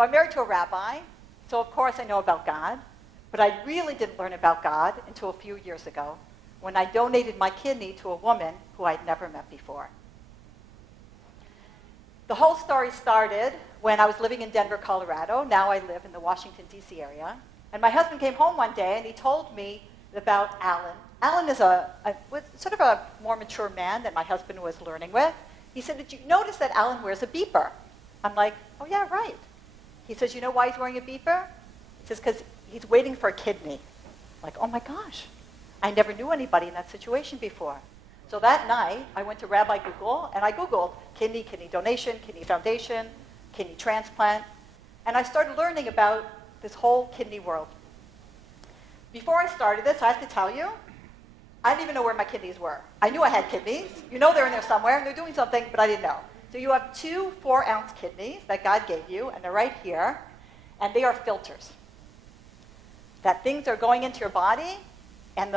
So I'm married to a rabbi, so of course I know about God, but I really didn't learn about God until a few years ago when I donated my kidney to a woman who I'd never met before. The whole story started when I was living in Denver, Colorado. Now I live in the Washington, D.C. area. And my husband came home one day and he told me about Alan. Alan is sort of a more mature man than my husband was learning with. He said, did you notice that Alan wears a beeper? I'm like, oh yeah, right. He says, you know why he's wearing a beeper? He says, because he's waiting for a kidney. I'm like, oh my gosh, I never knew anybody in that situation before. So that night, I went to Rabbi Google, and I Googled kidney donation, kidney foundation, kidney transplant, and I started learning about this whole kidney world. Before I started this, I have to tell you, I didn't even know where my kidneys were. I knew I had kidneys. You know they're in there somewhere, and they're doing something, but I didn't know. So you have 2 4-ounce kidneys that God gave you, and they're right here, and they are filters. That things are going into your body, and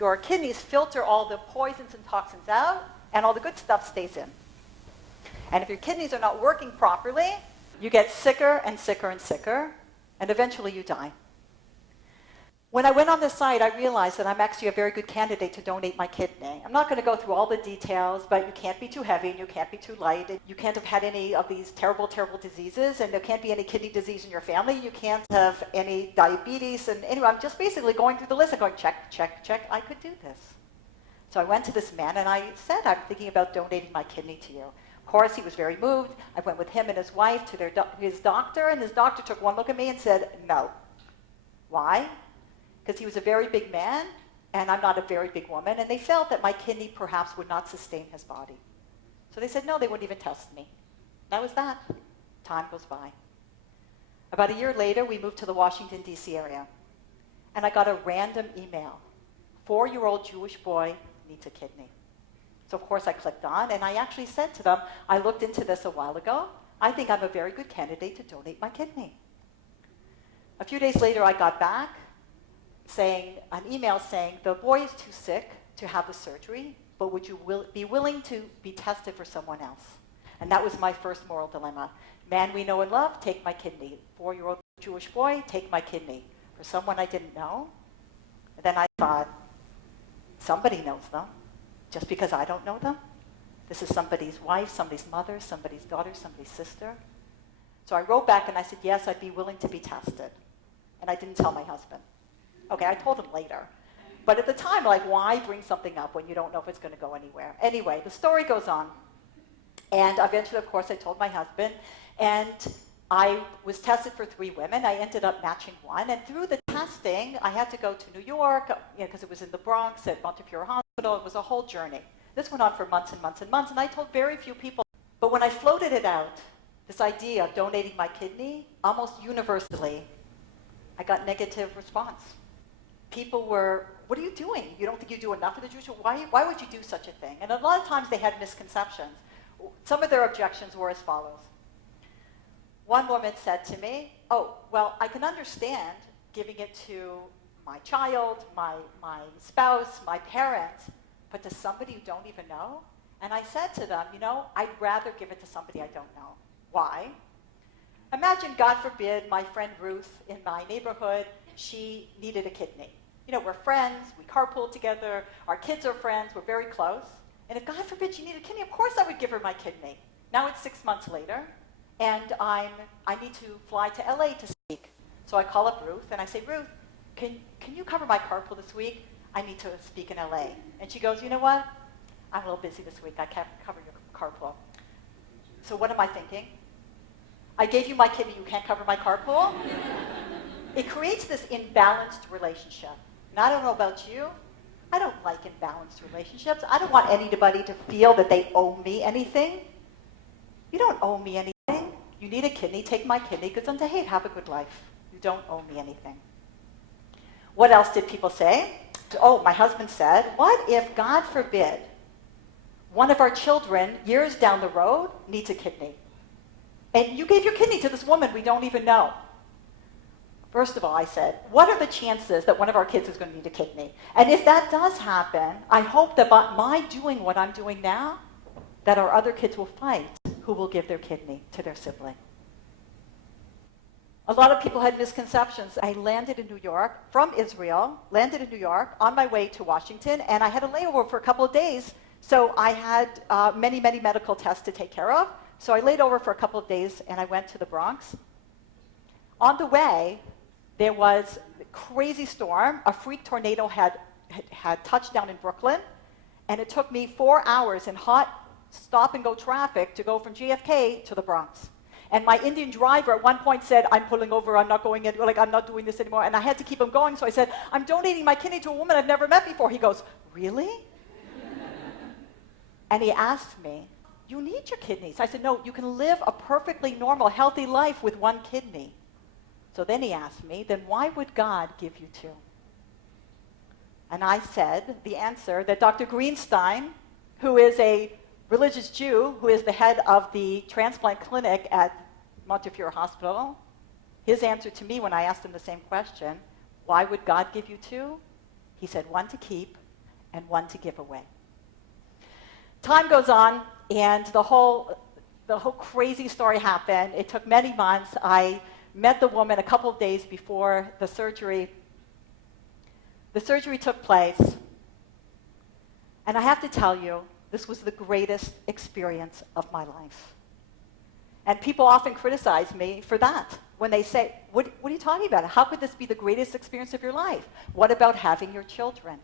your kidneys filter all the poisons and toxins out, and all the good stuff stays in. And if your kidneys are not working properly, you get sicker and sicker and sicker, and eventually you die. When I went on this site, I realized that I'm actually a very good candidate to donate my kidney. I'm not going to go through all the details, but you can't be too heavy and you can't be too light. And you can't have had any of these terrible, terrible diseases, and there can't be any kidney disease in your family. You can't have any diabetes. And anyway, I'm just basically going through the list and going, check, check, check, I could do this. So I went to this man and I said, I'm thinking about donating my kidney to you. Of course, he was very moved. I went with him and his wife to his doctor, and his doctor took one look at me and said, no. Why? Because he was a very big man, and I'm not a very big woman, and they felt that my kidney perhaps would not sustain his body. So they said, no, they wouldn't even test me. That was that. Time goes by. About a year later, we moved to the Washington, D.C. area, and I got a random email. 4-year-old Jewish boy needs a kidney. So of course I clicked on, and I actually said to them, I looked into this a while ago. I think I'm a very good candidate to donate my kidney. A few days later, I got back, an email saying, the boy is too sick to have the surgery, but would you be willing to be tested for someone else? And that was my first moral dilemma. Man we know and love, take my kidney. 4-year-old Jewish boy, take my kidney. For someone I didn't know? And then I thought, somebody knows them, just because I don't know them. This is somebody's wife, somebody's mother, somebody's daughter, somebody's sister. So I wrote back and I said, yes, I'd be willing to be tested. And I didn't tell my husband. Okay, I told him later. But at the time, like, why bring something up when you don't know if it's going to go anywhere? Anyway, the story goes on. And eventually, of course, I told my husband. And I was tested for 3 women. I ended up matching one. And through the testing, I had to go to New York, because it was in the Bronx at Montefiore Hospital. It was a whole journey. This went on for months and months and months. And I told very few people. But when I floated it out, this idea of donating my kidney, almost universally, I got negative response. People were, what are you doing? You don't think you do enough for the Jewish? Why would you do such a thing? And a lot of times they had misconceptions. Some of their objections were as follows. One woman said to me, oh, well, I can understand giving it to my child, my spouse, my parents, but to somebody you don't even know? And I said to them, I'd rather give it to somebody I don't know. Why? Imagine, God forbid, my friend Ruth in my neighborhood, she needed a kidney. We're friends, we carpool together, our kids are friends, we're very close. And if, God forbid, she needed a kidney, of course I would give her my kidney. Now it's 6 months later, and I need to fly to LA to speak. So I call up Ruth, and I say, Ruth, can you cover my carpool this week? I need to speak in LA. And she goes, you know what? I'm a little busy this week, I can't cover your carpool. So what am I thinking? I gave you my kidney, you can't cover my carpool? It creates this imbalanced relationship. And I don't know about you, I don't like imbalanced relationships. I don't want anybody to feel that they owe me anything. You don't owe me anything. You need a kidney, take my kidney, because unto hey, have a good life. You don't owe me anything. What else did people say? Oh, my husband said, what if, God forbid, one of our children, years down the road, needs a kidney? And you gave your kidney to this woman we don't even know. First of all, I said, what are the chances that one of our kids is going to need a kidney? And if that does happen, I hope that by my doing what I'm doing now, that our other kids will fight who will give their kidney to their sibling. A lot of people had misconceptions. I landed in New York from Israel, landed in New York on my way to Washington, and I had a layover for a couple of days. So I had many, many medical tests to take care of. So I laid over for a couple of days, and I went to the Bronx. On the way, there was a crazy storm. A freak tornado had touched down in Brooklyn, and it took me 4 hours in hot stop-and-go traffic to go from JFK to the Bronx. And my Indian driver at one point said, I'm pulling over, I'm not going in, like, I'm not doing this anymore. And I had to keep him going, so I said, I'm donating my kidney to a woman I've never met before. He goes, really? And he asked me, you need your kidneys. I said, no, you can live a perfectly normal, healthy life with one kidney. So then he asked me, then why would God give you two? And I said the answer that Dr. Greenstein, who is a religious Jew, who is the head of the transplant clinic at Montefiore Hospital, his answer to me when I asked him the same question, why would God give you two? He said, one to keep and one to give away. Time goes on, and the whole crazy story happened. It took many months. I met the woman a couple of days before the surgery. The surgery took place, and I have to tell you, this was the greatest experience of my life. And people often criticize me for that when they say, what are you talking about? How could this be the greatest experience of your life? What about having your children?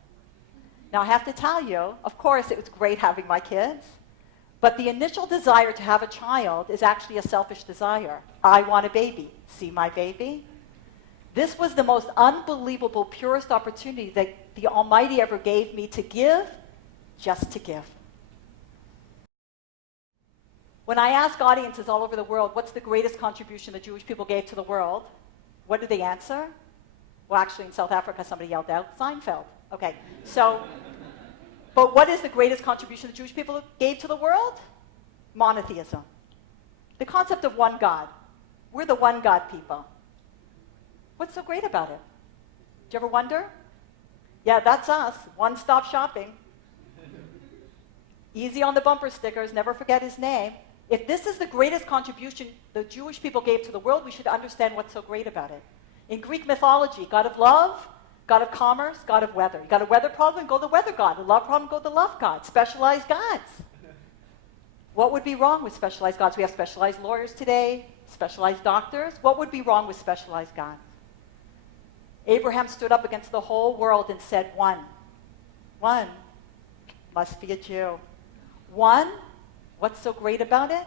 Now, I have to tell you, of course, it was great having my kids, but the initial desire to have a child is actually a selfish desire. I want a baby. See my baby? This was the most unbelievable, purest opportunity that the Almighty ever gave me to give, just to give. When I ask audiences all over the world, what's the greatest contribution the Jewish people gave to the world, what do they answer? Well, actually, in South Africa, somebody yelled out, Seinfeld. Okay, so, but what is the greatest contribution the Jewish people gave to the world? Monotheism. The concept of one God. We're the one God people. What's so great about it? Do you ever wonder? Yeah, that's us. One-stop shopping. Easy on the bumper stickers, never forget his name. If this is the greatest contribution the Jewish people gave to the world, we should understand what's so great about it. In Greek mythology, God of love, God of commerce, God of weather. You got a weather problem, go to the weather god. A love problem, go to the love god. Specialized gods. What would be wrong with specialized gods? We have specialized lawyers today, specialized doctors. What would be wrong with specialized gods? Abraham stood up against the whole world and said, one must be a Jew. One, what's so great about it?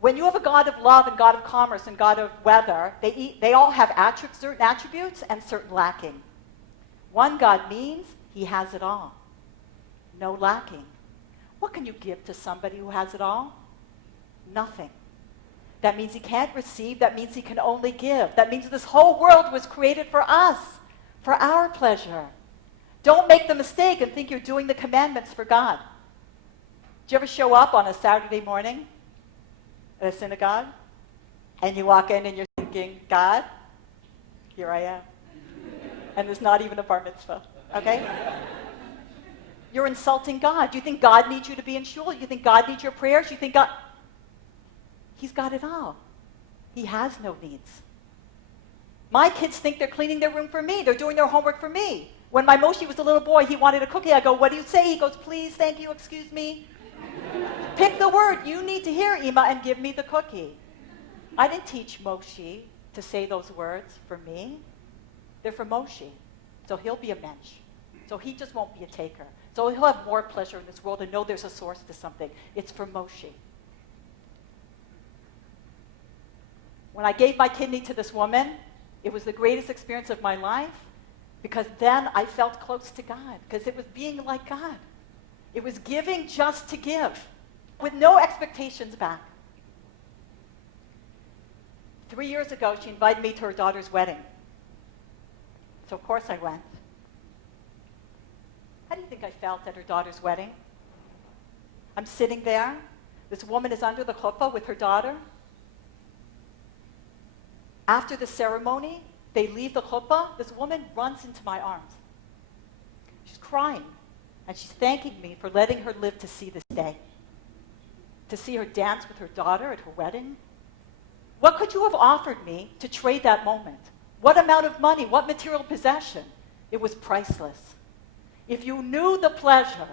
When you have a God of love and God of commerce and God of weather, they all have certain attributes and certain lacking. One God means he has it all. No lacking. What can you give to somebody who has it all? Nothing. That means he can't receive. That means he can only give. That means this whole world was created for us, for our pleasure. Don't make the mistake and think you're doing the commandments for God. Do you ever show up on a Saturday morning at a synagogue and you walk in and you're thinking, God, here I am. And there's not even a bar mitzvah, okay? You're insulting God. You think God needs you to be in shul? You think God needs your prayers? You think God... He's got it all. He has no needs. My kids think they're cleaning their room for me. They're doing their homework for me. When my Moshe was a little boy, he wanted a cookie. I go, what do you say? He goes, please, thank you, excuse me. Pick the word you need to hear, Ima, and give me the cookie. I didn't teach Moshe to say those words for me. They're for Moshe. So he'll be a mensch. So he just won't be a taker. So he'll have more pleasure in this world and know there's a source to something. It's for Moshe. When I gave my kidney to this woman, it was the greatest experience of my life because then I felt close to God because it was being like God. It was giving just to give with no expectations back. 3 years ago, she invited me to her daughter's wedding. So of course I went. How do you think I felt at her daughter's wedding? I'm sitting there. This woman is under the chuppah with her daughter. After the ceremony, they leave the chuppah. This woman runs into my arms. She's crying, and she's thanking me for letting her live to see this day, to see her dance with her daughter at her wedding. What could you have offered me to trade that moment? What amount of money? What material possession? It was priceless. If you knew the pleasure,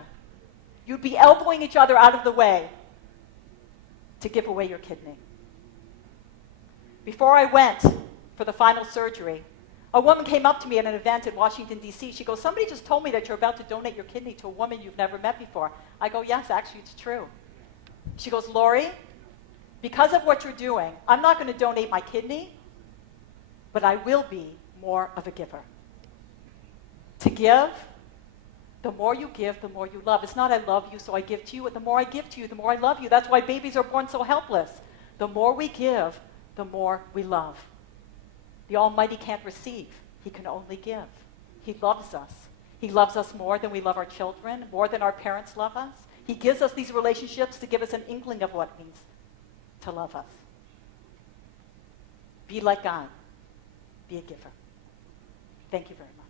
you'd be elbowing each other out of the way to give away your kidney. Before I went for the final surgery, a woman came up to me at an event in Washington, D.C. She goes, somebody just told me that you're about to donate your kidney to a woman you've never met before. I go, yes, actually, it's true. She goes, Lori, because of what you're doing, I'm not going to donate my kidney, but I will be more of a giver. To give, the more you give, the more you love. It's not I love you, so I give to you. The more I give to you, the more I love you. That's why babies are born so helpless. The more we give, the more we love. The Almighty can't receive. He can only give. He loves us. He loves us more than we love our children, more than our parents love us. He gives us these relationships to give us an inkling of what it means to love us. Be like God. Be a giver. Thank you very much.